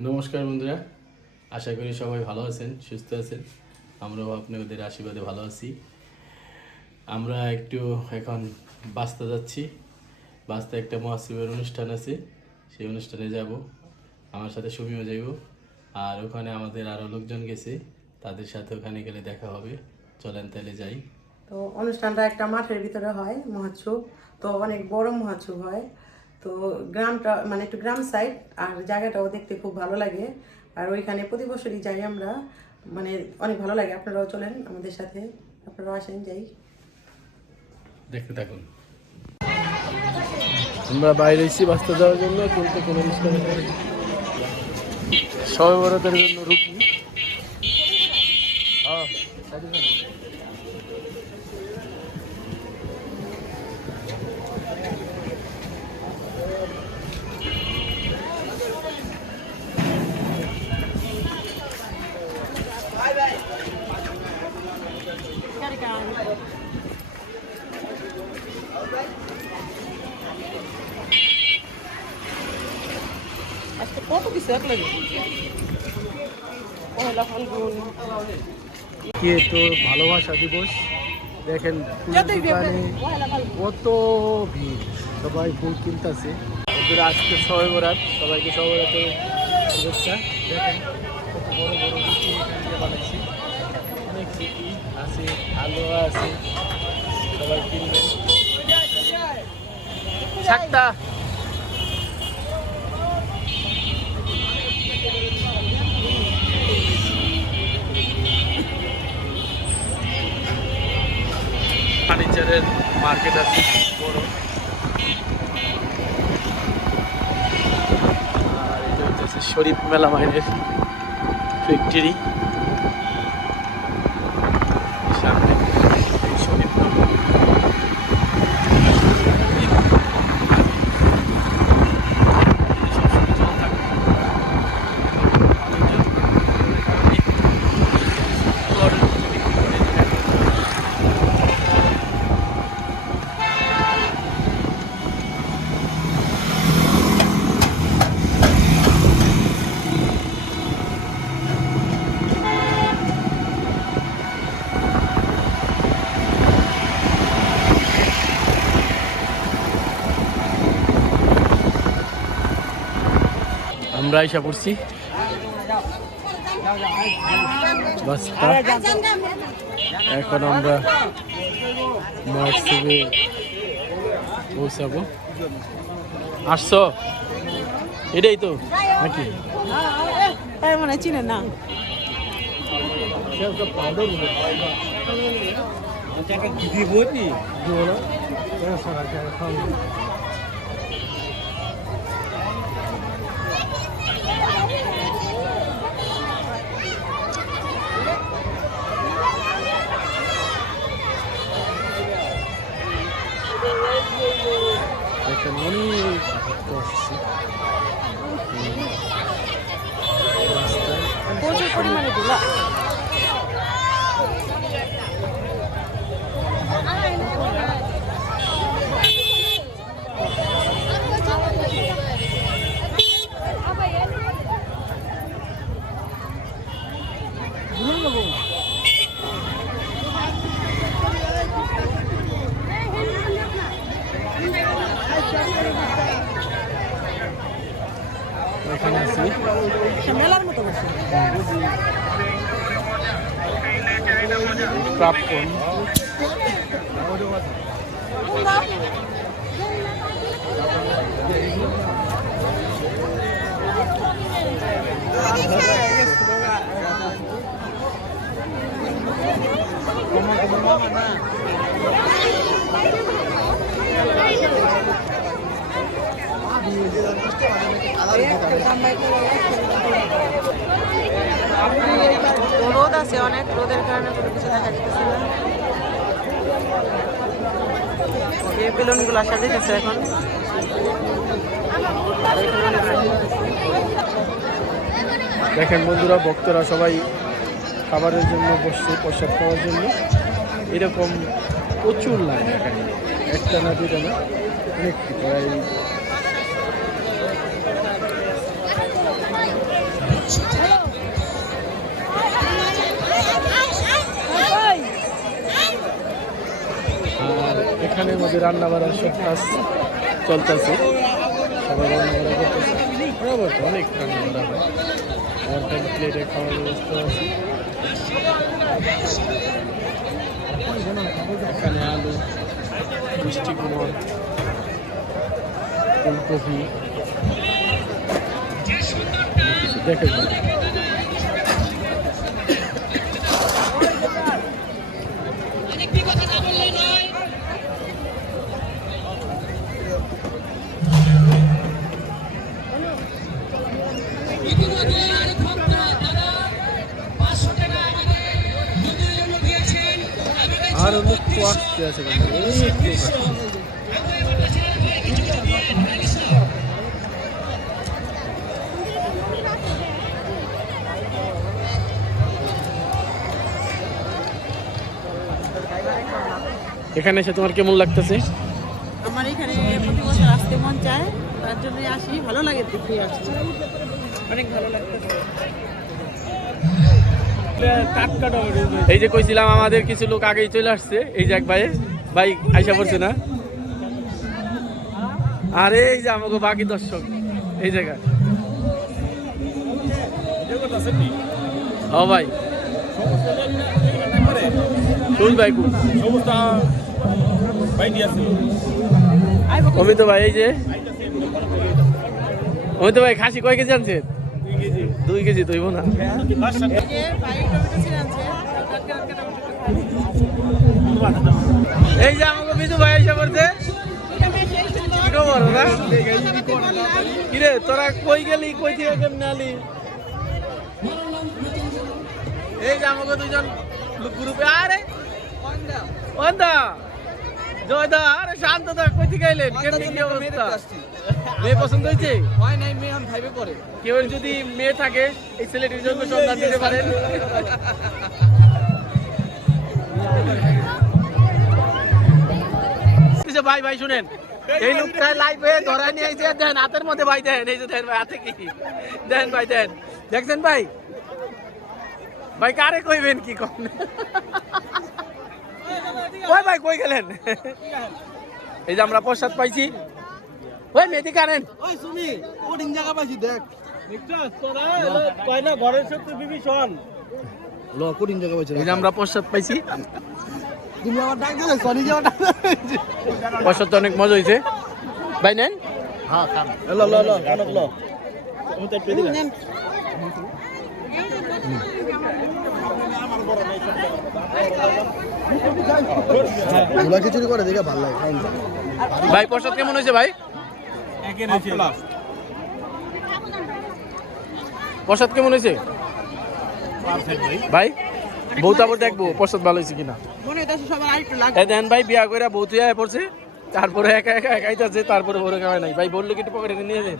নমস্কার বন্ধুরা, আশা করি সবাই ভালো আছেন, সুস্থ আছেন। আমরাও আপনাদের আশীর্বাদে ভালো আছি। আমরা একটু এখন বাস্তা যাচ্ছি। বাস্তা একটা মহাসিবের অনুষ্ঠান আছে, সেই অনুষ্ঠানে যাব। আমার সাথে সুমিও যাইব। আর ওখানে আমাদের আরও লোকজন গেছে, তাদের সাথে ওখানে গেলে দেখা হবে। চলেন তাহলে যাই। তো অনুষ্ঠানটা একটা মাঠের ভিতরে হয়, মহোৎসব। তো অনেক বড় মহোৎসব হয়। তো গ্রামটা মানে একটু গ্রাম সাইড আর জায়গাটাও দেখতে খুব ভালো লাগে। আর ওইখানে প্রতি বছরই যাই আমরা মানে অনেক ভালো লাগে। আপনারাও চলেন আমাদের সাথে। আপনারাও আসেন যাই। দেখতে থাকুন। আমরা বাইরে এসেছি বাস্তা যাওয়ার জন্য কিন্তু কোনো অনুষ্ঠানে সবাই বড়দের জন্য রুটি। হ্যাঁ, কি তো ভালোবাসা দিবস? দেখেন দোকানে কত ভিড়। সবাই ফুল কিনতেছে। বন্ধুরা আজকে সবাই বরাত। সবাইকে সবাই শুভেচ্ছা। দেখেন কত বড় বড় রুটি এখানে দিয়ে বানাচ্ছি অনেক রুটি আছে আলু আছে। সবাই কিনবেন। সাতটা। ফার্নিচারের মার্কেট আছে বড়। আর এটা হচ্ছে শরীফ মেলা মাইনের ফ্যাক্টরি সামনে এই শরীফ মেলা। সবসময় চলতে থাকে। আমরা এসে পড়ছি। এখন আমরা মার্সিবে পৌঁছাবো। আসছো? এটাই তো নাকি? তাই মনে চিনে না। দেখেন অনেক ভক্ত আসছে রাস্তায় প্রচুর পরিমাণে ধুলা এখানে আছি মেলার মতো বসে। প্রাপকন আছে অনেক, রোদের কারণে কোনো কিছু দেখা যাচ্ছে না। এই বেলুনগুলো সাজিয়েছে এখন। দেখেন বন্ধুরা, ভক্তরা সবাই খাবারের জন্য বসছে, প্রসাদ খাওয়ার জন্য। এরকম প্রচুর লাইন এখানে। একটা না দুটা না, অনেক প্রায় এখানে মধ্যে রান্না বাড়ার সব কাজ চলতেছে। সবাই রান্না বাড়া করতেছে। বরাবর তো অনেক রান্না বাড়া হয় টাইম প্লেটে খাওয়ার ব্যবস্থা আছে। এখানে আলু মিষ্টি কুমড় ফুলকপি। দেখে ইতিমধ্যে এখানে এসে তোমার কেমন লাগতেছে? আমার এখানে প্রতি বছর আসতে মন চায়, তার জন্যই আসি। ভালো লাগে দেখে আসছি অনেক ভালো লাগতেছে। এই যে কইছিলাম, আমাদের কিছু লোক আগেই চলে আসছে। এই যে এক ভাই ভাই আইসা পড়ছে না? আরে, এই যে আমাকে বাকি দর্শক, এই জায়গা ও ভাই। শুন ভাই অমিত ভাই, এই যে। অমিত ভাই, খাসি কয় কেজি আনছেন? দুই কেজি দইব না। এই যে আমাকে বিজু ভাই এসে পড়ছে। কি খবর না? কিরে, তোরা কই গেলি? কই থেকে কেমনে আলি? এই যে আমাকে দুজন গ্রুপে আরে! জয় আরে শান্ত দা কই থেকে আইলেন কেমনে কি অবস্থা? মেয়ে পছন্দ হয়েছে? হয় নাই মেয়ে আমি ভাইবে পরে। কেউ যদি মেয়ে থাকে এই ছেলেটির জন্য সন্ধান দিতে পারেন। ভাই ভাই শুনেন এই লোকটা লাইভে ধরা নিয়ে আইছে। দেন হাতের মধ্যে ভাই দেন। এই যে দেন ভাই হাতে কি? দেন ভাই দেন। দেখছেন ভাই? ভাই কারে কইবেন কি কোন? ওই ভাই কই গেলেন? এই যে আমরা প্রসাদ পাইছি। ওই মেয়েদি কারেন। ওই শুনি কোডিং জায়গা পাইছি দেখ। কয় না ঘরের শক্তি বিভীষণ ল কোডিং জায়গা পাইছি এই যে আমরা প্রসাদ পাইছি। তুমি আমার ডাক দিলে যাওয়া ডাক প্রসাদ তো অনেক মজা হয়েছে ভাই নেন। ল ল ল অনেক ল। তো দিলাম ওলা খিচুড়ি করে দেখে ভালো লাগে। ভাই প্রসাদ কেমন হয়েছে ভাই? প্রসাদ কেমন হয়েছে? ভাই। বউ তারপর দেখব প্রসাদ ভালো হয়েছে কিনা। মনে দেন ভাই বিয়া করে বউ তুই পড়ছে তারপরে একা একা একাইতেছে তারপরে ওরে খাওয়াই নাই। ভাই বলল কি পকেটে নিয়ে